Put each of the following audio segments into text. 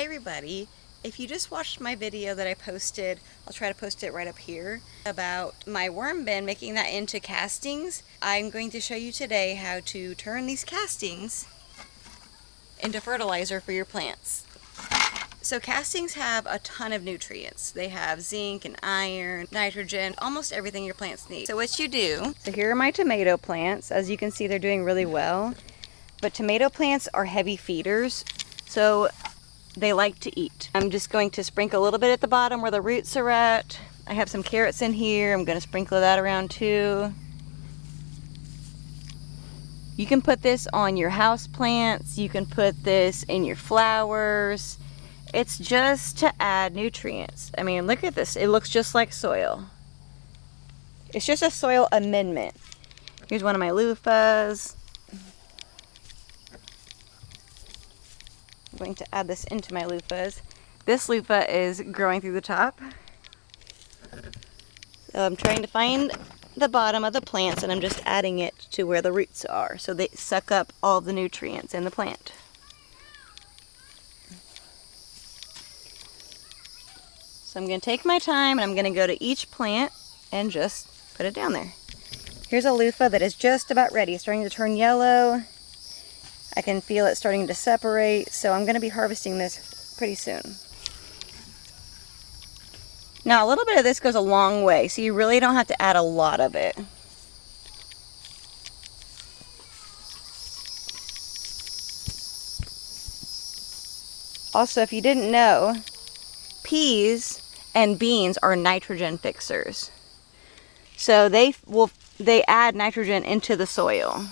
Hey everybody, if you just watched my video that I posted, I'll try to post it right up here, about my worm bin, making that into castings. I'm going to show you today how to turn these castings into fertilizer for your plants. So castings have a ton of nutrients. They have zinc and iron, nitrogen, almost everything your plants need. So what you do, so here are my tomato plants. As you can see, they're doing really well. But tomato plants are heavy feeders, so they like to eat. I'm just going to sprinkle a little bit at the bottom where the roots are at. I have some carrots in here. I'm going to sprinkle that around too. You can put this on your house plants. You can put this in your flowers. It's just to add nutrients. I mean, look at this. It looks just like soil. It's just a soil amendment. Here's one of my loofahs. I'm going to add this into my loofahs. This loofah is growing through the top. So I'm trying to find the bottom of the plants and I'm just adding it to where the roots are so they suck up all the nutrients in the plant. So I'm going to take my time and I'm going to go to each plant and just put it down there. Here's a loofah that is just about ready. It's starting to turn yellow. I can feel it starting to separate, so I'm going to be harvesting this pretty soon. Now a little bit of this goes a long way, so you really don't have to add a lot of it. Also, if you didn't know, peas and beans are nitrogen fixers. So they add nitrogen into the soil.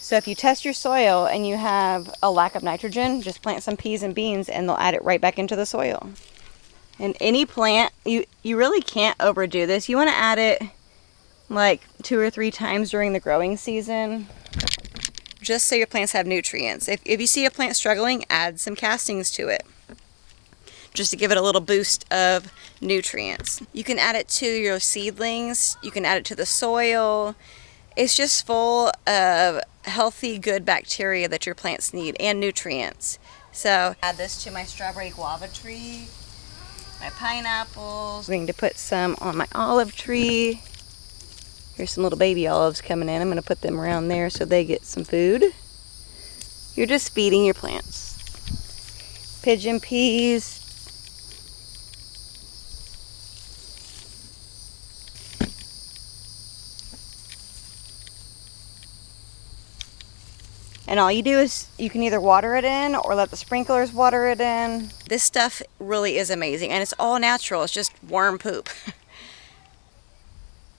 So if you test your soil and you have a lack of nitrogen, just plant some peas and beans and they'll add it right back into the soil. And any plant, you really can't overdo this. You want to add it like 2 or 3 times during the growing season, just so your plants have nutrients. If you see a plant struggling, add some castings to it, just to give it a little boost of nutrients. You can add it to your seedlings, you can add it to the soil. It's just full of healthy, good bacteria that your plants need and nutrients. So add this to my strawberry guava tree, my pineapples. I'm going to put some on my olive tree. Here's some little baby olives coming in. I'm going to put them around there so they get some food. You're just feeding your plants. Pigeon peas. And all you do is you can either water it in or let the sprinklers water it in. This stuff really is amazing and it's all natural. It's just worm poop.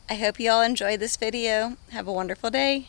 I hope you all enjoyed this video. Have a wonderful day.